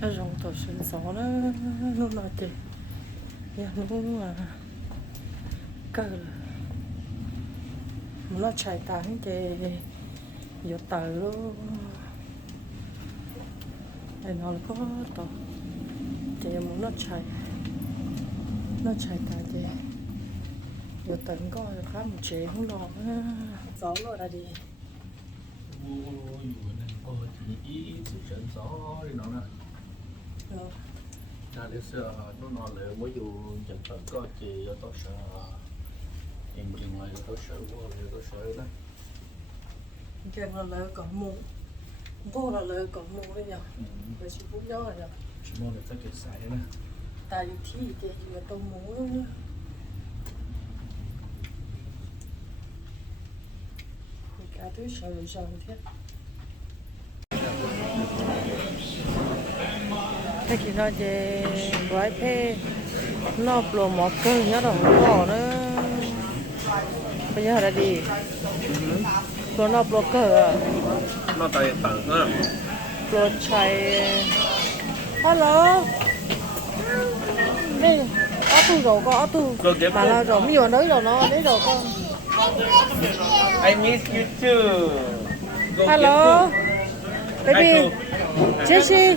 Nó rồng tổ sườn gió nó nói thì nhà nó mà cơ nó chạy tán thì giờ tới luôn để nó có tổ thì muốn nó chạy tán thì giờ tới có khá một chế không đó gió rồi là đi Đây là nó nói là mỗi dù chẳng phải có chỉ ở đó sợ em bên ngoài đó sợ quá rồi đó sợ đó cái là lỡ còn mù vô là lỡ còn mù đấy nhở vậy chỉ phút gió rồi nhở chỉ mong được cái sai đó tại vì thì cái gì mà tôi muốn cả thứ sợ thế cái gì nó về quái phê nó lộ một cơ nhớ đồng cỏ nữa bây giờ là đi lộ nó lộ cơ à nó tại tận nữa lộ chạy hello đây ở tu rồi có ở tu mà là rồi mấy giờ nói rồi nó đấy rồi con I miss you too hello baby Jesse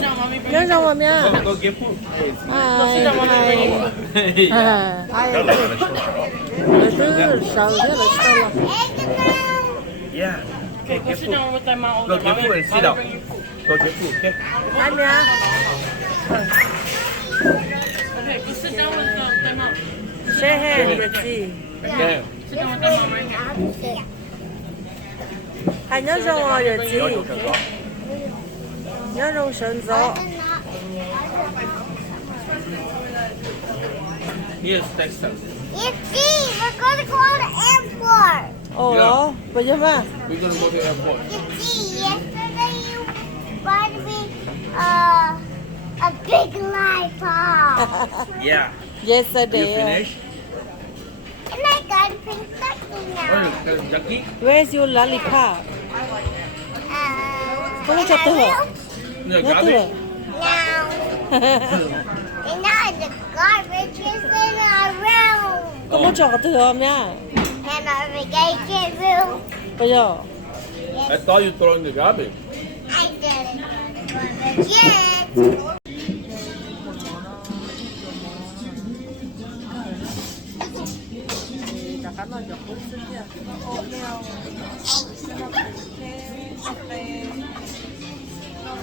nhớ xong rồi nha go get food từ sợ thế là sao là yeah okay get food go get food and sit down go get food okay anh nha say hey Jesse yeah anh nhớ xong rồi Jesse nhớ rong sườn gió here's Texas It's we're gonna go to the airport. ồ đó bây giờ mà we're gonna go to the airport Yesterday you bought me a big lollipop. yeah yesterday you finish And I got a pink ducky now. oh Jackie where's your lollipop có nó cho tôi hả no nhớ tôi hả No. And now the garbage is in our room. có muốn cho tôi không nha And our vacation room. bây giờ I thought you throw in the garbage I didn't go to yet. I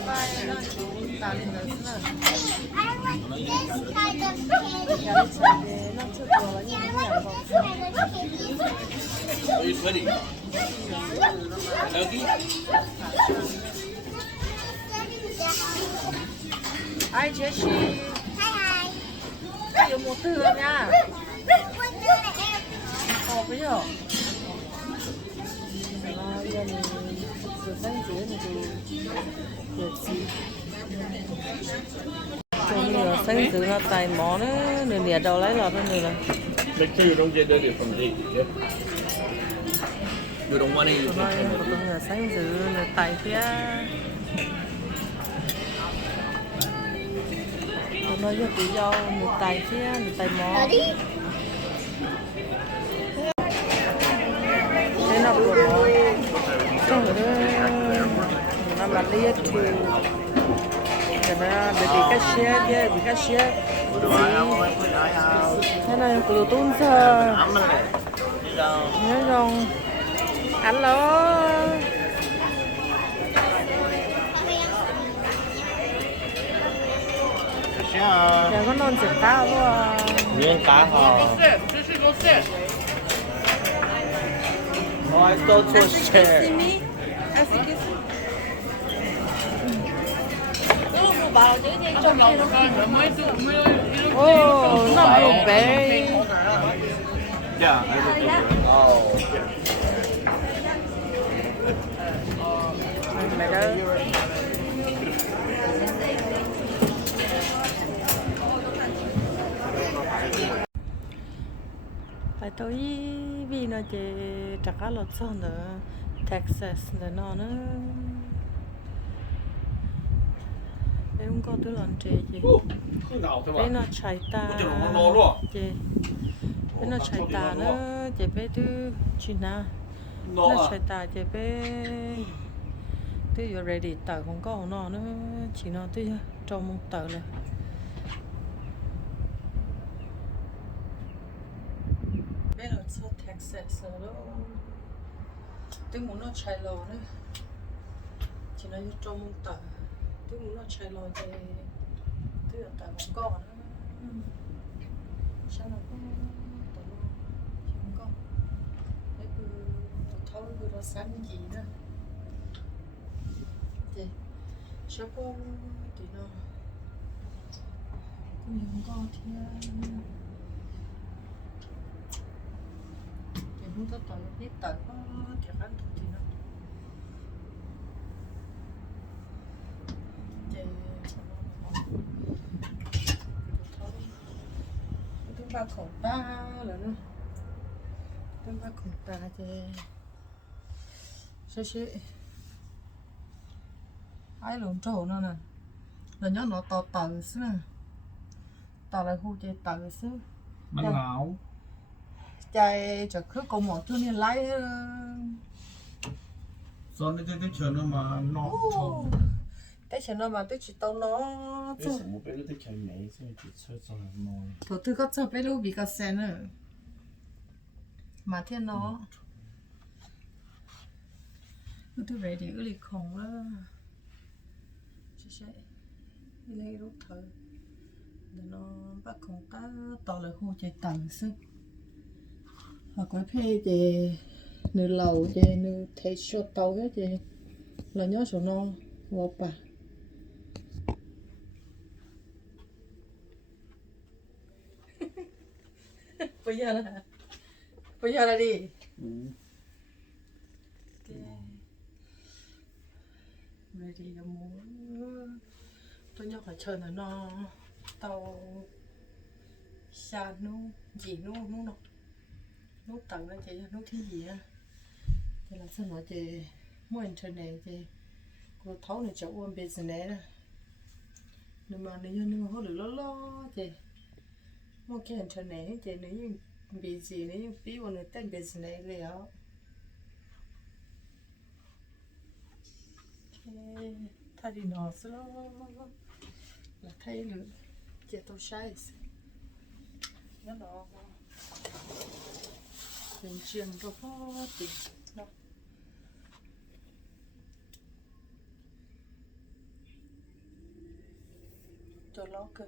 like this kind of candy. I like this kind of candy. are you sweaty Jackie ai Jesse Hi, có một thứ không nha hi. We're doing the airport. ồ bây giờ giờ mình vừa sang dưới này thì được gì trong nửa sang dưới là tài món nữa nửa nửa đầu lấy lọt nữa là make sure you don't get dirty from the okay you don't want it you nói can trong nửa sang dưới nửa tài phía nói cho tự do nửa tài phía nửa tài món Ready? thế nào của nó trong rồi đó nó là liệt thì cái nó để bị cái xe kia bị cái xe thế này của tôi giờ nhớ rồi alo giờ có non chừng tao quá miếng cá hò I thought it was chair oh nó blueberry yeah oh mày đó phải tôi vì nó chỉ chắc là lột xong nữa Texas nữa nó em không có thứ lần chị Không nào thế mà. bé nó chạy ta Ủa, nó lo luôn à? chị bé nó chạy ta nữa chị bé thứ chị nào Nó nó à? chạy ta chị bé thứ giờ ready tờ không có nó nữa chỉ nó thứ trong một tờ này bé là số Texas đó thứ muốn nó chạy lò nữa chỉ nó trong một tờ thứ muốn nó chạy lò thì thứ là tờ không có nữa sao nó có tờ nó không có cái cứ thôi cứ nó sáng gì đó thì sao có thì nó cũng không có thì không có tờ biết tờ có thì ăn thôi thì nó thì thứ ba khẩu ta là nó thứ ba khẩu ta thì sẽ ai lộn trâu nó nè là nhớ nó to tờ xứ nè tờ là khu chơi tờ xứ Bánh ngáo. chạy chợ khứ cùng một thứ này lấy Do nó tới chờ nó mà nó trông. cái chuyện đó mà tôi chỉ tao nó Cái sự một cái tới chờ mấy sẽ chỉ chơi cho nó. thôi tôi có cho bé lưu bị cái sen nữa mà thiên nó tôi về thì ước lịch khổng đó chị sẽ đi lấy lúc thở để nó bắt khổng ta tỏ là khu chạy tầng sức hoặc có phê thì nửa lầu thì nửa thấy cho tàu hết thì là nhớ số nó ngọt bà bây giờ là đi về thì muốn tôi nhóc phải chơi nó tàu xa nó gì nó tặng nó chị nó cái gì á thì là sao nói chị mua internet thì cô thấu này cháu ôm business nè nhưng mà nếu mà không được lo chị mua cái internet chị nếu như bị gì nếu như bị một người tên business liền thay đi nó sẽ là thay nữa chị tôi sai nó đó mình chiên đâu có tiền đâu tôi lo cơ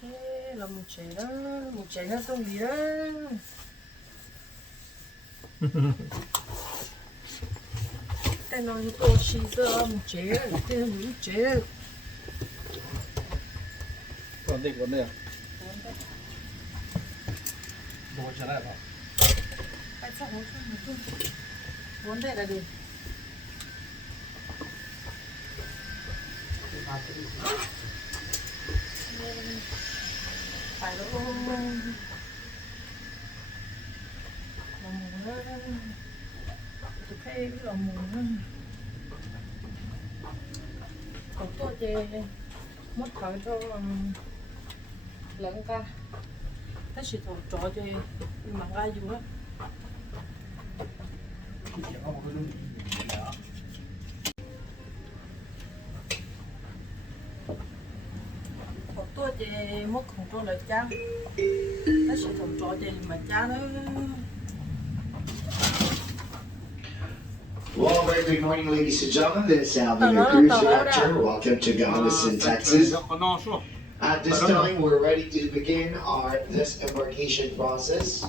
cái là một trẻ nó xong gì đó tên nó như tôi xí giờ một trẻ tên một trẻ Còn đây à? Đồ trở lại hả? tại sao không vấn đề là gì phải đâu lòng mù đó tôi thấy lòng mù đó còn tôi thì mất khởi cho lẫn ca cái sự thổ trọ cho mà ra dùng đó còn tôi thì mất không cho lại cha cái sự thổ trọ thì mà cha nó Well, very good morning, ladies and gentlemen. This is Alvin, your cruise director. Welcome to Galveston, Texas. At this time, we're ready to begin this embarkation process.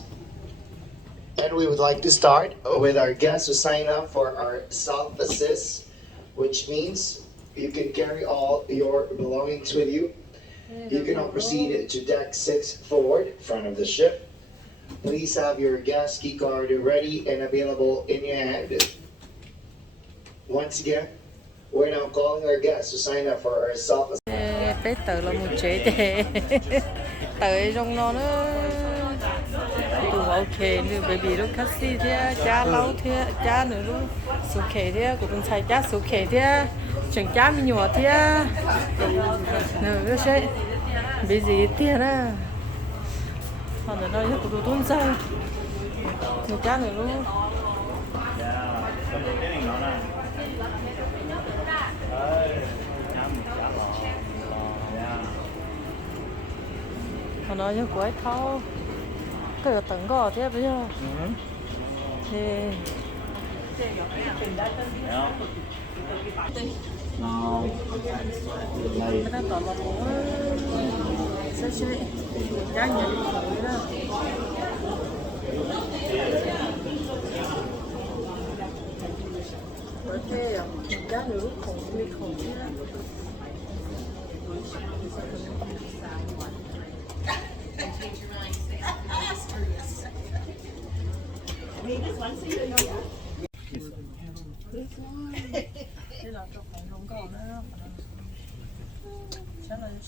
And we would like to start with our guests to sign up for our self-assist, which means you can carry all your belongings with you. You can now proceed to deck 6 forward, front of the ship. Please have your guest key card ready and available in your hand. Once again, we're now calling our guests to sign up for our self-assist. bé tự là một trẻ trẻ tự trong nó từ ok nữa baby lúc khách si thế cha lâu thế cha nữa lúc số khề thế của con trai cha số khề thế chẳng cha mình nhỏ thế nữa cái sẽ bị gì tiền à họ nói hết của tôi tôn sao người cha nữa lúc họ nói cho quái thâu cái tận có thế bây giờ thì cái đó tỏ là sẽ cá nhân đó ok cá nhiều lúc không đi không chứ thế là cho phải không có nữa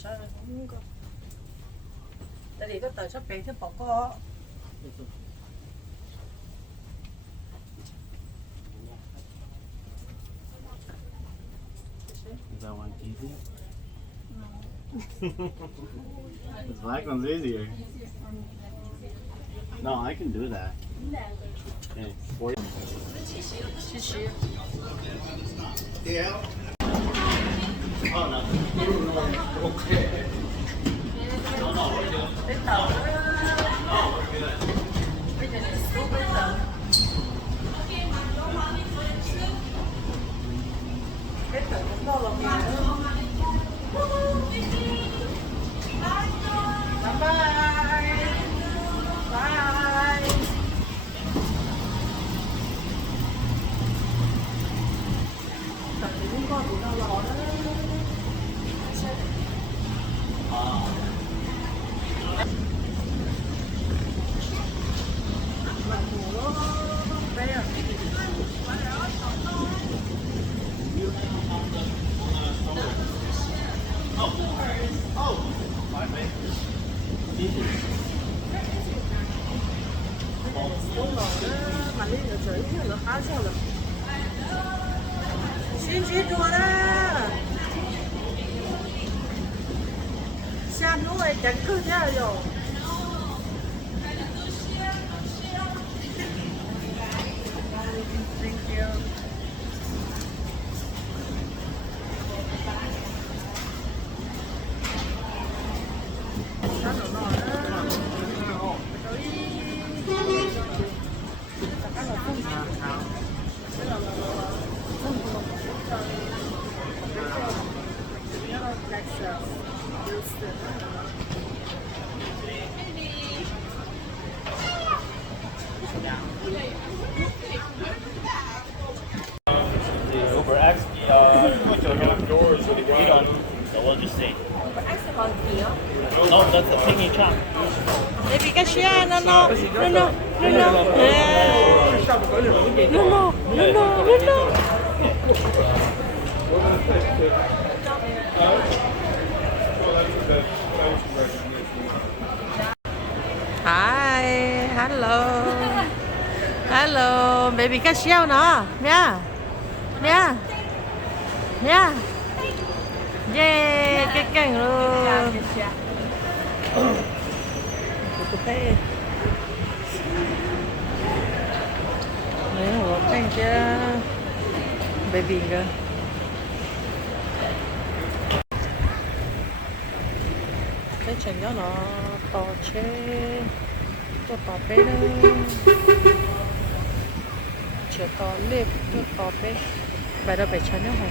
sao là không có tại vì có tờ sắp bị thế bỏ có Is that one easier? This black one's easier. No, I can do that. Okay, 40. Yeah. Oh, no. Okay. No, no, we're good. mà lên ở dưới thì nó khá sao được xin đùa đó xa núi chẳng cứ thế rồi thank you Over X, doors with the green on. So we'll just see. No, that's a pingy chop. Baby cashier, no. Hi, hello, baby cashier nó, nha, yeah, cái cành luôn. Đấy, một cành kia, baby cơ. Cái chành đó nó to chế, cho to bé nữa, chưa to liệp, cho to bé, vậy đó phải chành nó hả?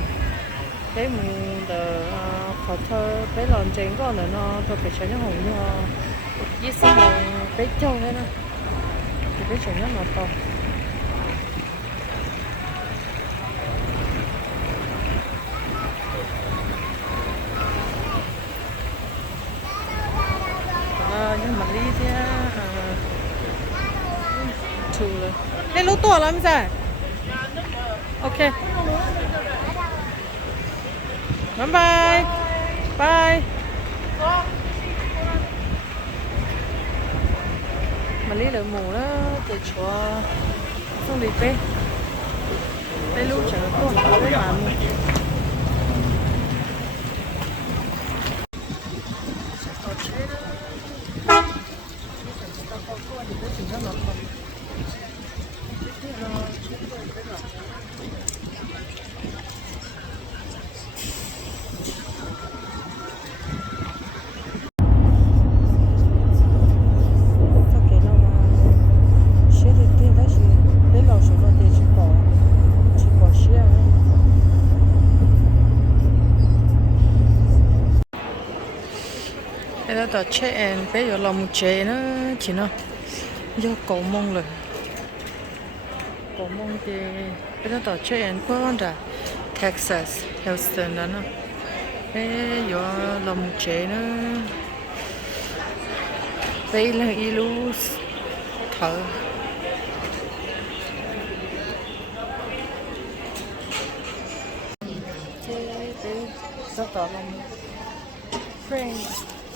Cái mù đờ khó thơ bé lòn chén con nữa nó tôi phải chành nó hồng nó, với xong rồi bé trâu thế này, thì bé chành nó to. Nhưng mà đi thì trừ rồi. Đây lỗ tổ lắm sao? Ok. Bye bye. Bye. mà lấy được mù đó để cho xong đi về đây lưu chẳng có đấy mà mù đây là trẻ bé giờ làm một trẻ nó chỉ nó do cổ mông rồi cổ mông thì bây giờ trẻ con đã Texas Houston đó nó bé giờ làm một trẻ nó bé là ilu thở bé rất là làm friend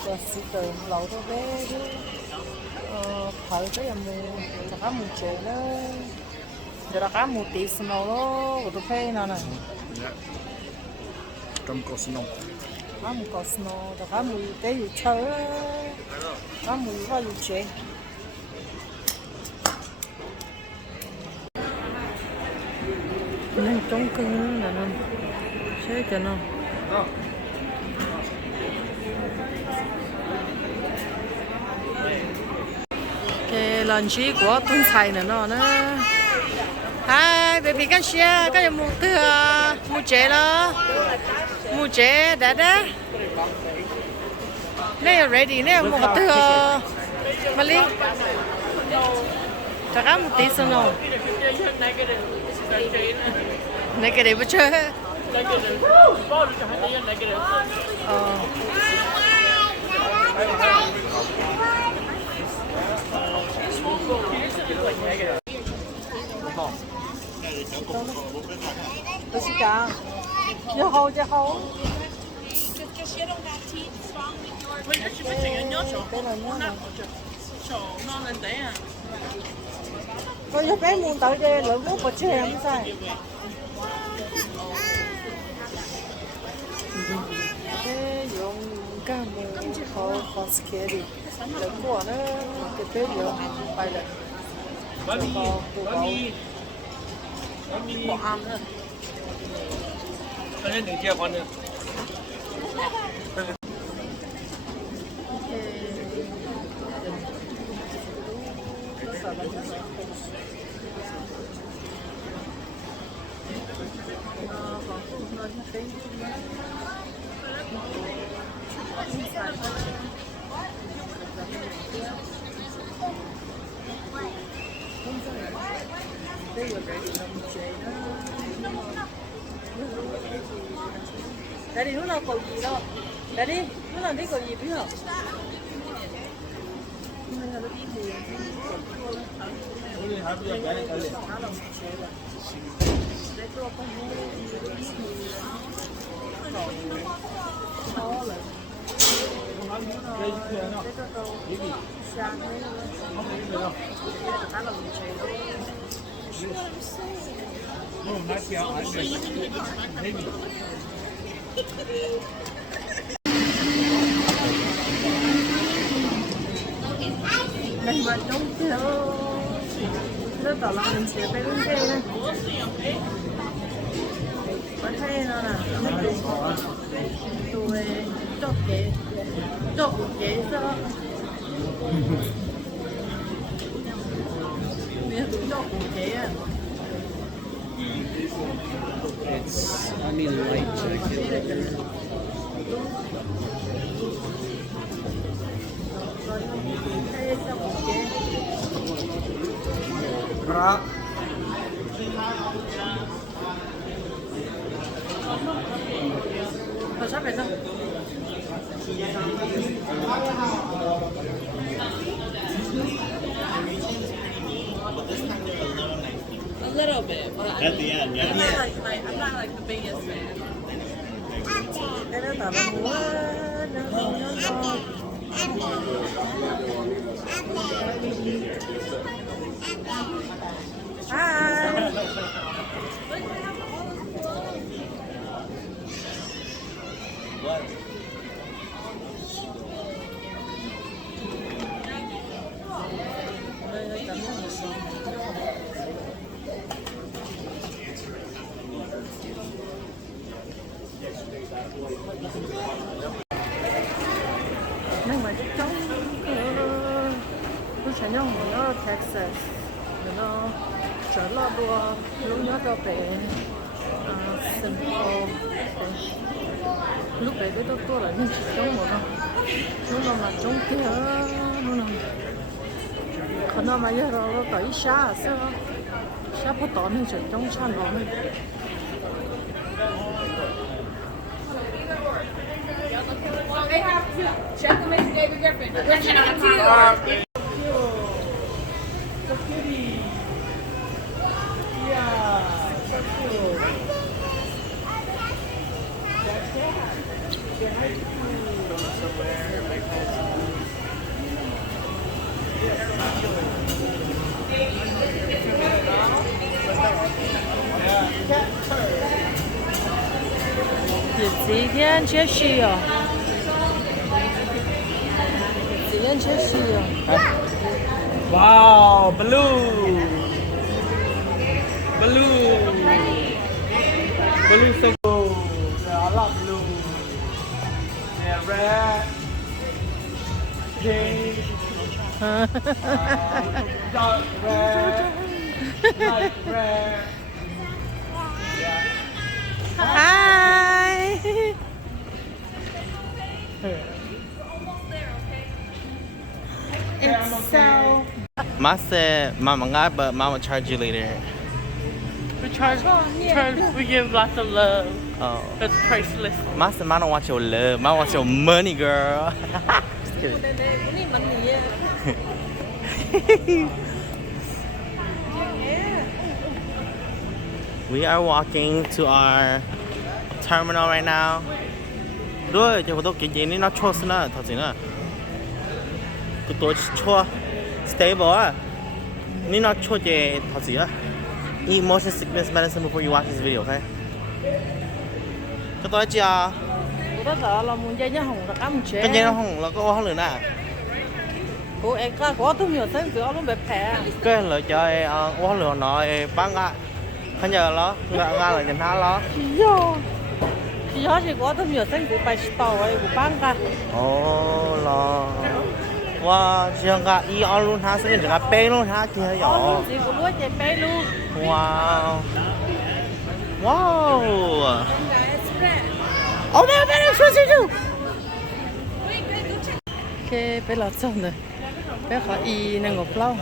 và sự từ lâu đó bé phải cái là mù chả có mù chế đó giờ là cá mù tí snow đó của tôi phê nào này Trong có snow. cá mù có snow giờ cá mù cái gì chơi cá mù có gì chế nên chống cưng là nó chế cho nó cái lần chỉ của tuần sai nữa nó hi baby cái gì cái gì mua từ mua chế đó mua chế đã đó nè ready nè mua cái từ mà đi chắc là một tí xong rồi negative bất chứ Tôi xin cả. Giờ hầu. Tôi cho bé muốn tới đây lỡ muốn có chơi không sao? Bé dùng cái mũ khó scary. Lỡ của nó cái bé giờ bay lại. Bỏ ăn nữa. Anh đừng chia con nữa. Daddy lúc nào cầu gì đâu. Daddy lúc nào đi cầu gì biết không? Mình mà giống kiểu rất tỏ là mình sẽ phải đứng đây này có thấy nó là tôi chọc kế sao bây giờ tôi chọc kế à It's, I mean, light jacket. Ra. Sắp rồi sao? A little bit, but At the end, yeah. I'm not like the biggest fan. Cái đó tao mua nó nhưng mà trong tôi sẽ nhớ nó Texas nó trở lại đua lúc nhớ cho bé simple lúc bé tôi là những chuyện trong một nó lúc nào mà trong kia lúc nào còn nào mà giờ nó tới xa sao xa bắt đầu những chuyện trong xa nó They have two. Check them into David Griffin. Griffin on two. So pretty. Yeah, so cute. Chị thiên chế sĩ à? Chị thiên chế sĩ à? Wow, blue. Blue. Blue so cool. Yeah, I love blue. Yeah, red. Pink. Dark red. Light red. Hi. It's so. Ma said, Mama got, but Mama charge you later. We charge. We give lots of love. Oh. That's priceless. Ma said, Ma don't want your love. Ma wants your money, girl. Just kidding. We are walking to our terminal right now. Rồi, giờ tôi cái gì này nó chua xí nữa, thật sự nữa. Tôi chua, stable á. Này nó chua gì, thật sự á. Eat motion sickness medicine before you watch this video, okay? Cho tôi chị à. Tôi đó là muốn dây nhá hồng là cắm chế. Cái gì nó không là có không lửa nè. Cô em có tôi nhiều sáng cửa luôn bẹp phè. Cái lửa chơi có lửa nó bán ạ. Bây giờ nó ngã là nhìn nó nó. Thì chỉ có tôi nhiều sáng cửa bài tàu ấy của bán cả. Ồ là. Wow, chỉ là y ăn luôn ha, sẽ là bé luôn ha kia rồi. Luôn gì cũng nuốt chạy bé luôn. Wow. Wow. Oh my God, it's supposed to do. Cái bé lọt xong rồi. Bé khỏi y nên ngọc lâu.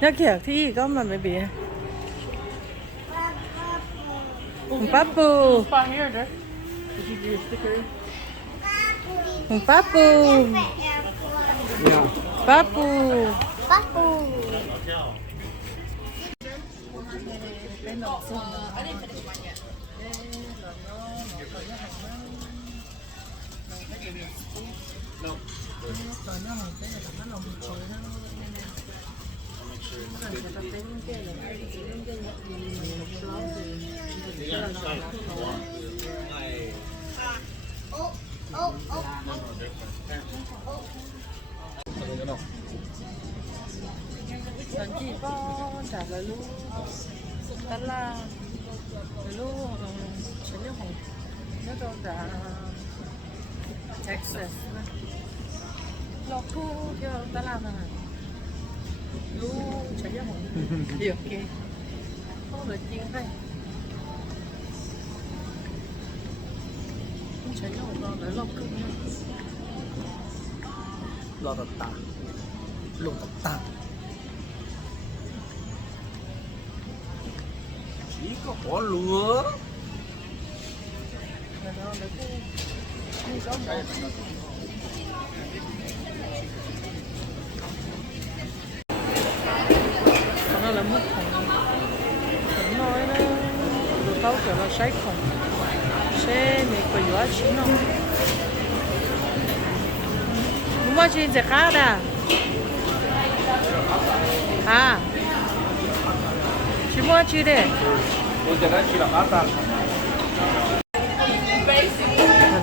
Nhớ kìa, thì có mà baby. Papu. Papu. Papu. Papu. Lần chị có trả lời luôn. Đó là luôn sẽ nhớ hồng. Nhớ đâu là Texas. Lọc thu cho ta làm này. Luôn sẽ nhớ hồng. Điều kia. Không được chiên hay. Không sẽ nhớ hồng đâu để lọc cưng nha. Lo tập tạ. Lo tập tạ. Chỉ có bỏ lúa. Nó là mất thằng nói đó, được tao đã chín rồi. Mua chi sẽ khác à? À, chỉ mua chi đấy.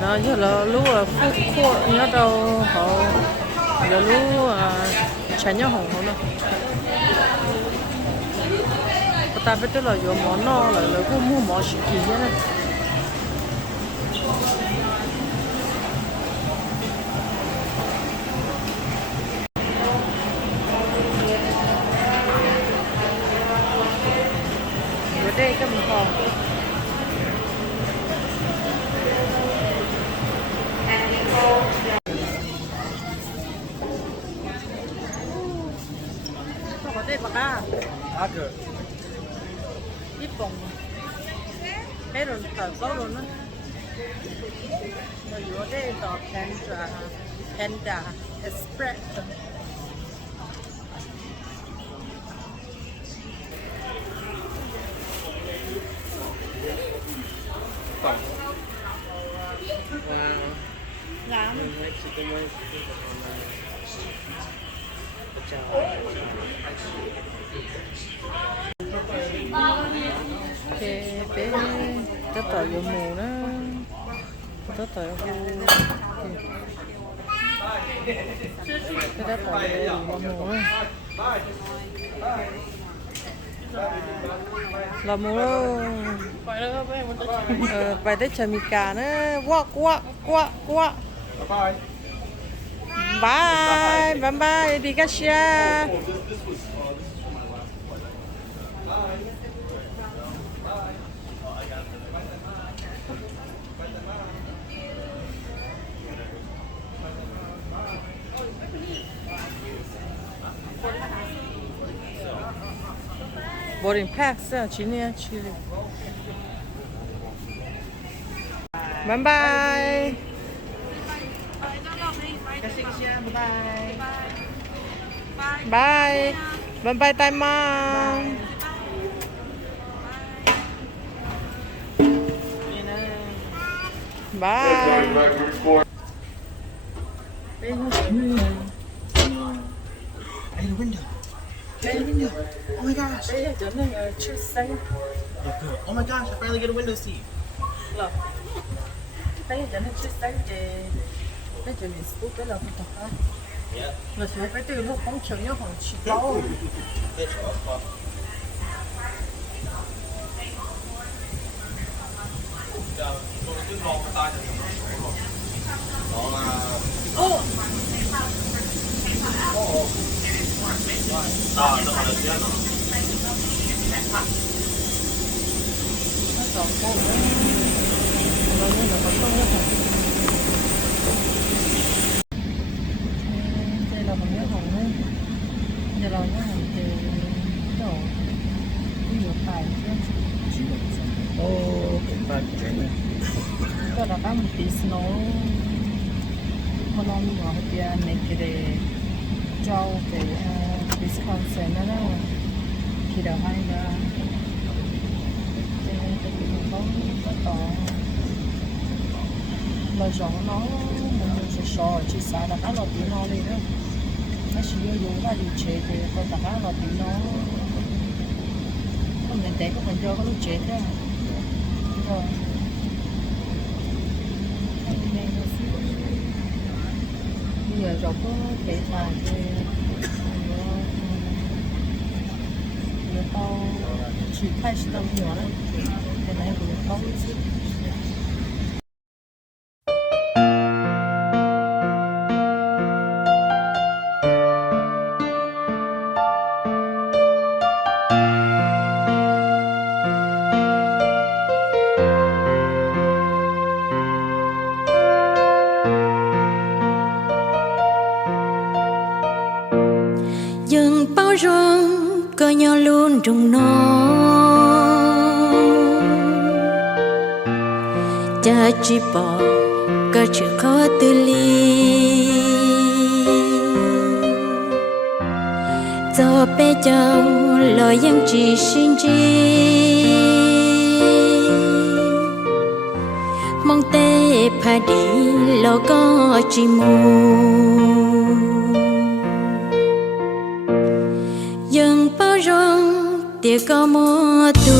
Nó như là lúa food court nhớ đâu họ là lúa trái nhau hồng không đâu. Ta biết là có món no là cũng mua món gì kỳ thế này. Ở đây cái mình còn có đây bạc à? Ít bông hết rồi tờ số luôn á rồi ở đây tờ panda espresso lắm bé tất tỏi vô mù đó tất tỏi vô cái đất tỏi vô mù đó là mù đó bài tết chờ mì cà nữa quá bye đi cách xa boarding pass chini chili bye bye tay mang bye Hey, the window. Hey, the window. Oh my gosh. Oh my gosh, I finally get a window seat. Look. Đây là nó chưa sáng để nó chỉ mình scoop cái là không tốt. Mà sẽ phải từ lúc không chịu nhau khoảng chỉ lâu. Đây là một miếng hồng đấy. Đây là miếng hồng từ đổ nhiều tài chứ. Đó là các một tí snow. Hôm nay mình ở bên này cái châu cái Wisconsin đó thì đầu hai là có tỏ lời gió nó mình sẽ sò chỉ xả là cái lọt tí nó đi đó nó chỉ dùng cái gì chế thì còn tất cả lọt tí nó không mình té không mình cho cái lúc chế đó rồi bây giờ rồi có thể xài thì người ta chỉ khai始动摇了，本来不高兴。dừng bao rong có nhau luôn trong nó cha chỉ bỏ có chữ khó tư ly cho bé cháu lời yang chỉ xin chi mong tê phá đi lo có chỉ mù dừng bao rong tiệc có mùa tu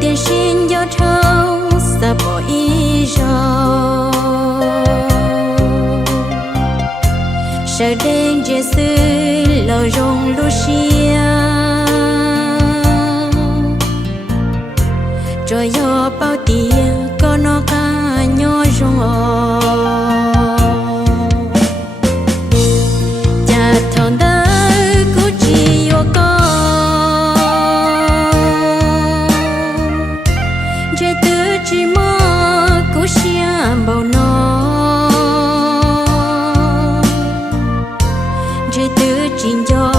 tiền xin do thâu sa bỏ ý rồi sợ đen dễ sư lo rong Lucia rồi do bao tiền có nó cả nhỏ rong cha thằng đó cứ chỉ vô con trái tứ chỉ mơ cứ xiêm bao nó trái tứ chỉ cho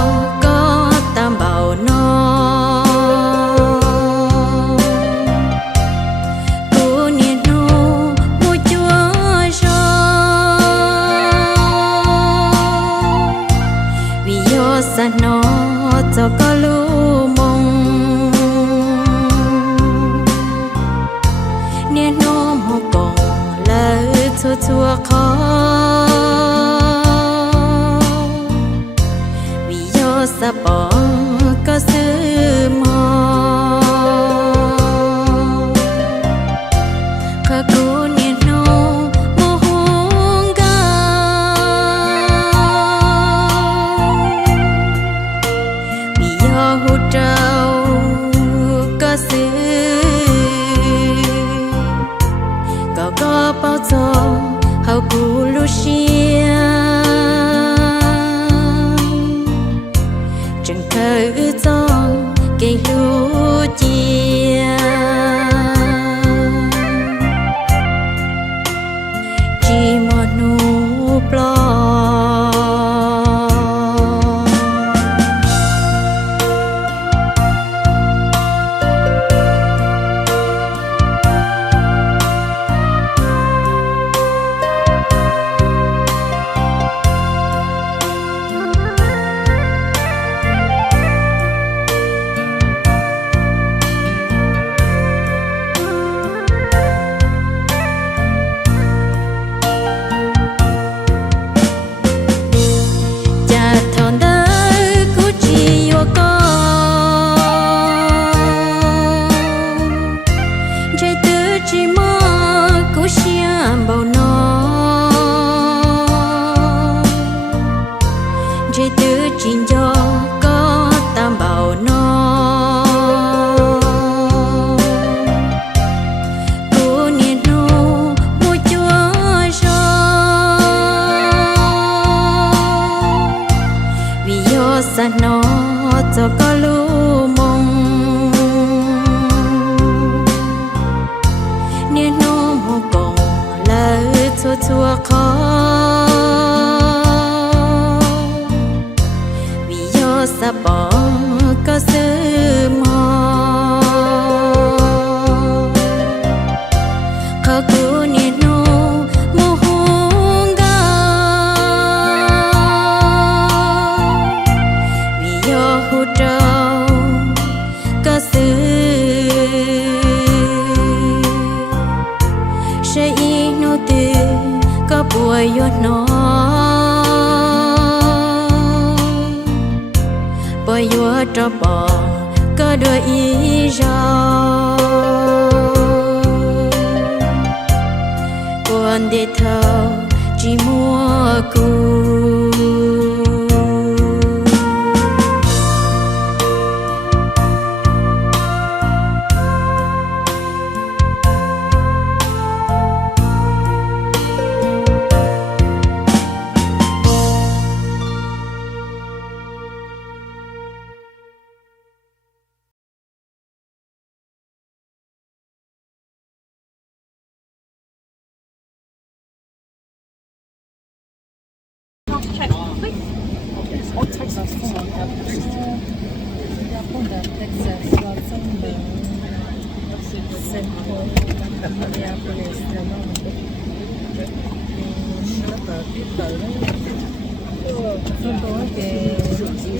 có tam bảo nó sa nó cho có lu mong nên nó một còn lời chua chua khó vì do sa bỏ có sự mò khá cố nên nó mô hôn ga hút trâu có sự có bao giờ hậu cụ Lucia chẳng khơi cho cây Lucia chỉ một nụ plò sa nó cho có lu mong nên nó một còn lời chua chua khó vì do sa bỏ có sự mò khó cứu nên nó mô hôn ga hút trâu có sự sẽ ý nô tư có bùi vô nó bùi vô cho bò có đôi ý rau buồn để thâu chỉ mua cù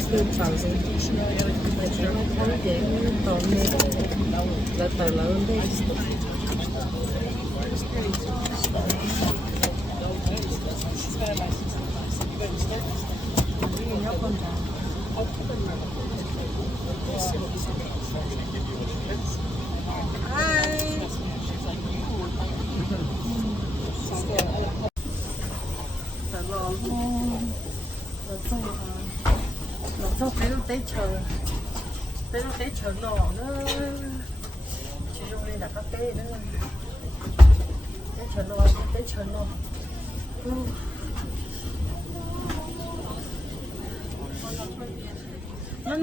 Muslim sản sinh không dễ tóm này là tờ lớn đây nó xong tới lúc tế chờ nọ nữa chỉ dùng đây là các tế nữa tế chờ nọ no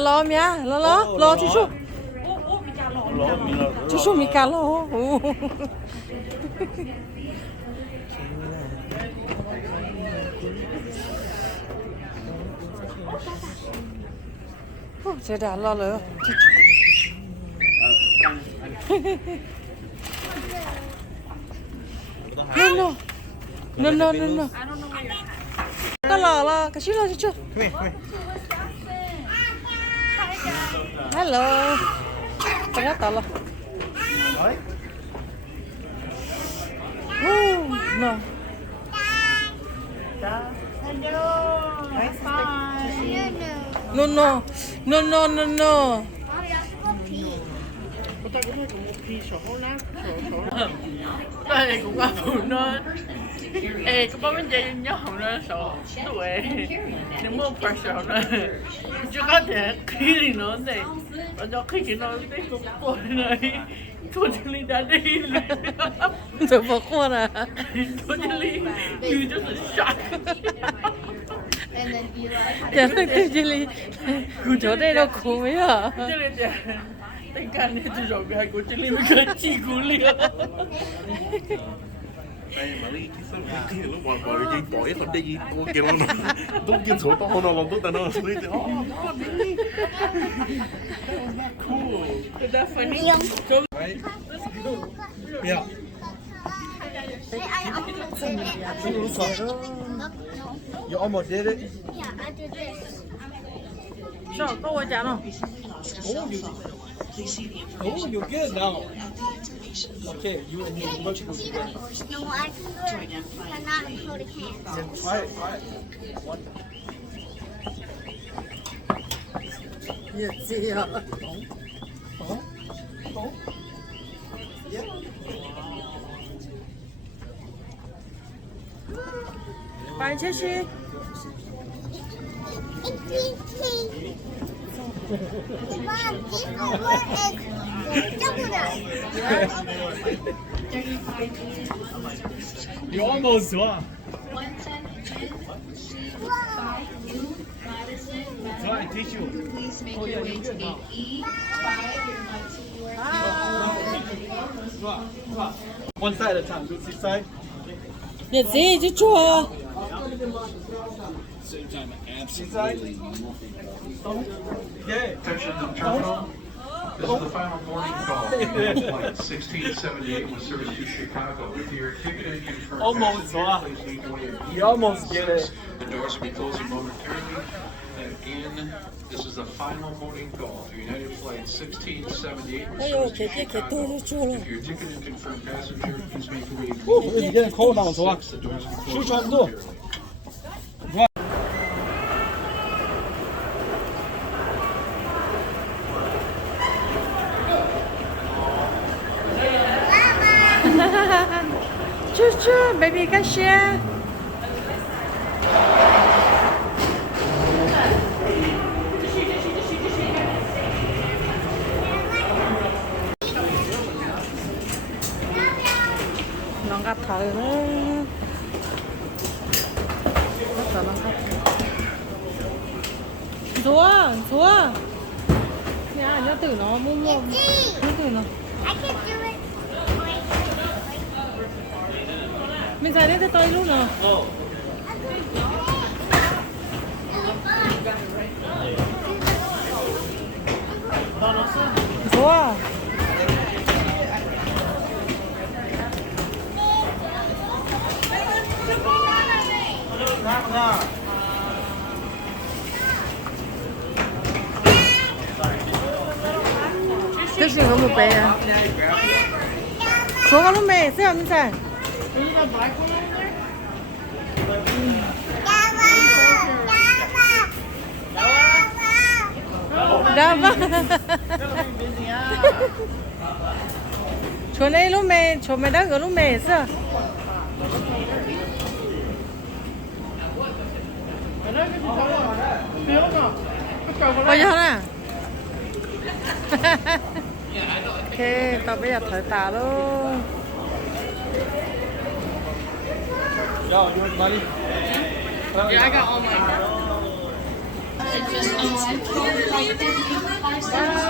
lo mía lo chú chú mi cá lo Trời đã lo rồi. No. Có lò, cái lo chưa? Hello. Tengah talo. No. No. Đây cũng có phụ nó. Ê, có bao nhiêu giây nhớ không nó sợ tuổi. Nếu mà phải sợ nó, chưa có thể khi thì nó này, và cho khi nó cái cũng tuổi này, tôi chỉ đi đã đi rồi. Tôi bỏ qua à? Tôi chỉ đi, you just a shock. Dạ, tôi chỉ đi, chỗ đây đâu khổ mấy hả? Tình cảm này tôi rồi cái của chị Linh cái chị của Linh. Đây mà đi cái lúc mà cái bỏ cái đi cô kia nó đúng kiếm số to nó làm tốt ta nó đi thì cool. Is that funny? Right? Yeah. You almost did it. Yeah, I did this. Sao có qua chả nào? Oh, you're good now. Okay, you and me, what you do? No, I can do it. Cannot hold a hand. Try it. What? Nhiệt gì ạ? Bạn chết chi? Mom, this over is double that. You almost won. So I teach you. Oh yeah, you're good now. One side at a time. Do this side. Nhiệt gì chứ chua? This side. Yeah. Attention to terminal. This is the final boarding call. Flight 1678 with service to Chicago. If your ticket and confirmed Almost, passenger, please make your way to You almost get it. The doors will be closing momentarily. Again, this is the final boarding call for United Flight 1678 with service to Chicago. If your ticket and confirmed passenger, please make your way to It's getting cold now, so the doors will be shoot closing on door. momentarily. Choo, baby, can share. Nó ngắt thở nữa. Nó ngắt. Rúa. Nha, nhớ tử nó mua. Nhớ tử nó. I can do it. Mình xài đến tới luôn rồi. Rúa. 是个木白啊。说个路没？是啊，你在。Đâu mà. Chỗ này lúc mẹ, chỗ mẹ đã ở lúc mẹ sao? Bây giờ nè. Ok, tao bây giờ thở tà luôn. Yo, you want money? Yeah, I got all mine. Just arrived for flight 577.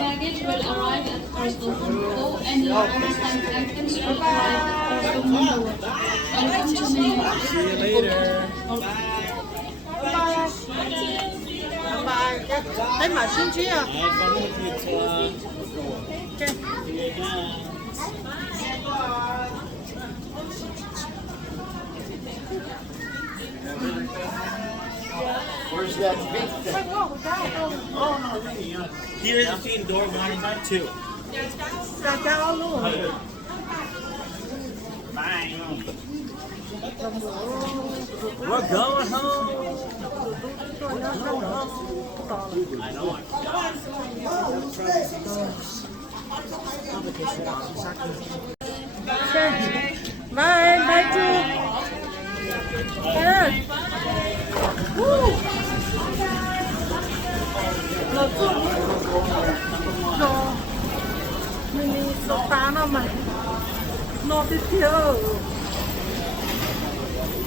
Baggage will arrive at Coastal Control and your flight items will arrive at Coastal Control. Welcome to New See you later. Thấy mà xin chí à? Where's that big thing? Oh, no, really, Here's between door 1 and 2. Cao luôn. Bye. We're going home. I know. Bye, bye too. Mình số 8 nào mà nó đi theo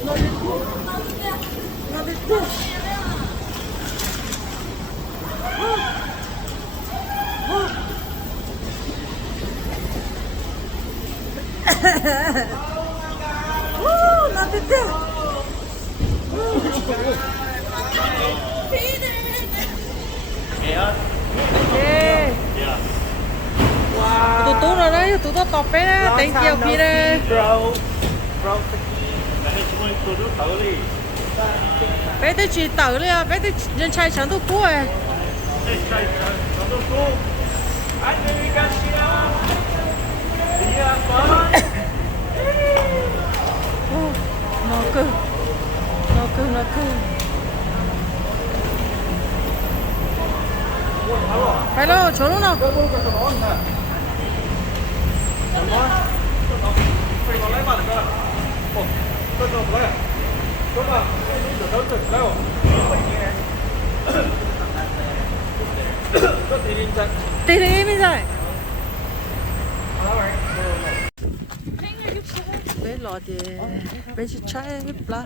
nó đi theo nó đi theo Yeah. tụi tôi rồi đấy tụi tôi tập bé đó thank you Peter bé tôi chỉ tự đi à bé tôi nhân trai chẳng tôi cua à nó cứ phải đâu chỗ lúc nào Đi đi bây giờ bé lọ thì bé chỉ trái lá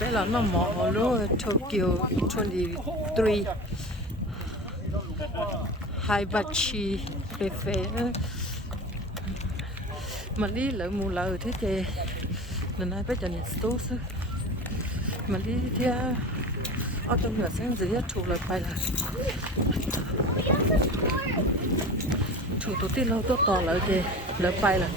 bé là nó mỏ luôn Tokyo 23 Hibachi bê phê mà đi lỡ mù lỡ thế thì lần này bây giờ nhiệt tốt thôi mà đi theo ở trong nhà sáng dưới chủ lời phải là chủ tổ tiên lâu tốt to lỡ thì lỡ phải là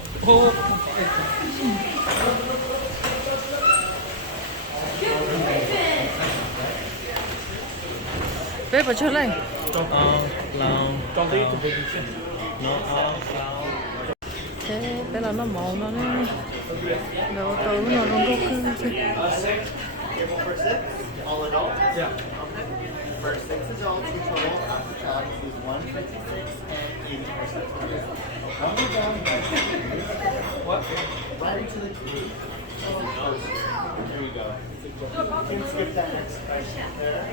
bé vào chơi lên thế bé là nó màu nó đấy đầu tàu nó không có cứ All adults? Yeah. For 6 adults in total, after child is 156 and 80%. One more down. What? Right into the group. Here we go. You can skip that next question there.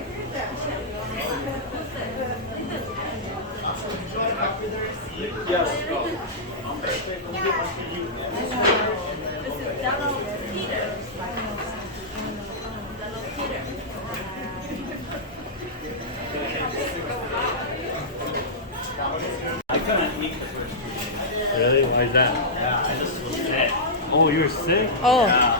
After the receipt? Yes. I couldn't eat the first 2 days. Really? Why is that? Yeah, I just was sick. Oh, you were sick? oh Yeah.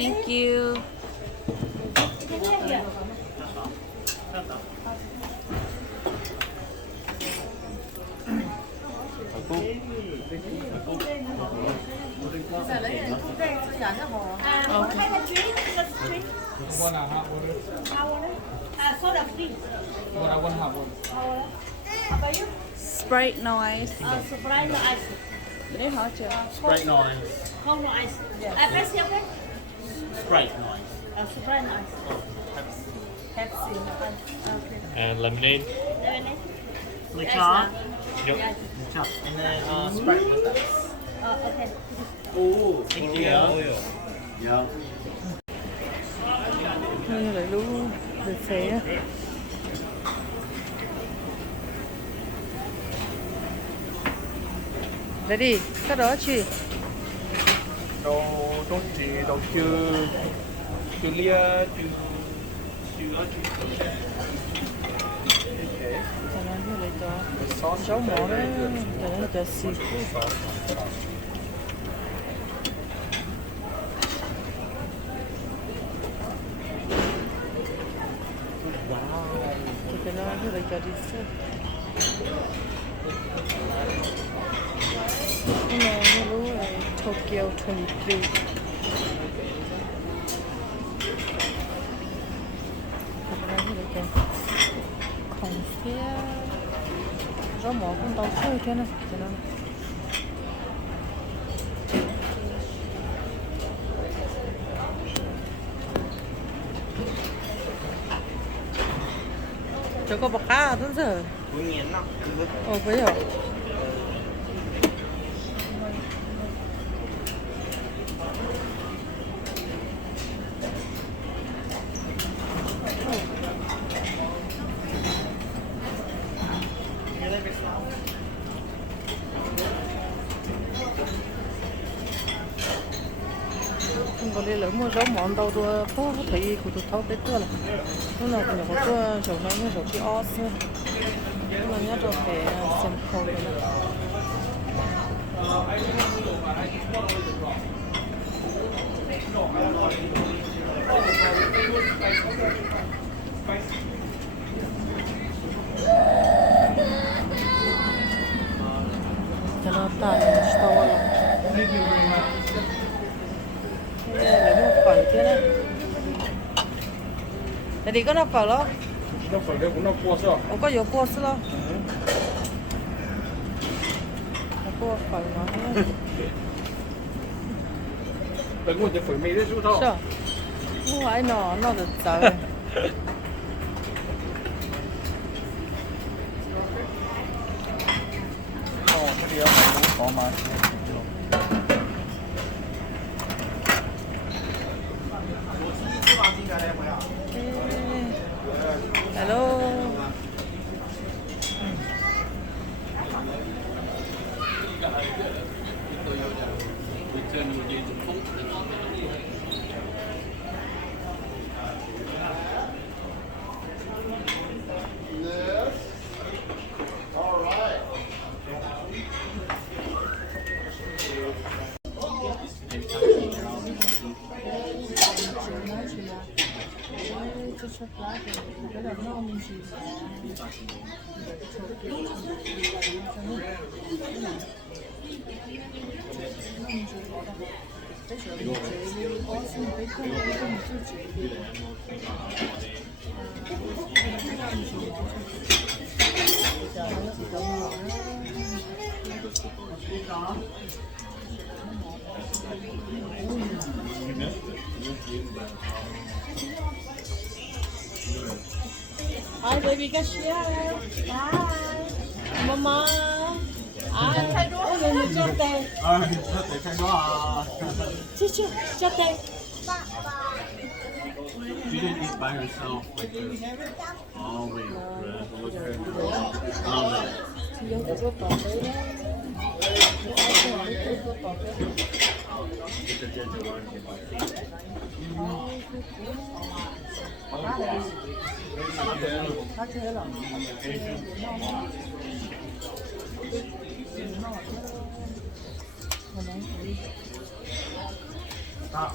Thank you. Sprite no ice. Sprite no ice. Để họ chưa? Sprite noise. Không no ice. Pepsi okay? Sprite noise. Sprite no ice. Pepsi no ice. Okay. And lemonade. Lemonade. Like shot? Yep. Shot. And then Sprite with us. Okay. Oh, thank you. Yeah. Đây là lú để xé. Đây đi, cái đó chị. Đâu chưa lia chưa Cho nó như lấy cho cháu mỏ đấy, để nó cho xịt. Thì cái nó như lấy cho đi xịt. Cái này như lú Tokyo 23. Khổng phía rau mỏ con tàu chơi thế này cho nó cho có bọc cá đến giờ với rồi không có đi lỡ mua rau món đâu tôi có thấy của tôi tháo cái tua là nó là còn có tua rau nó như rau cái os nó là nhá rau cái xem khô này cho nó tàn sâu là lấy một phẩy thế này để đi có nó phẩy lo nó phải đây cũng nó qua sao có yếu qua sao nó qua phẩy nó thế等我就回没得手套。是我还闹得早这里要买红房吗？Hello。Hi, baby, get share. Hi, mama. Hi, oh, you just there. Chưa, just there. She didn't eat by herself like this. Oh wait, Stop.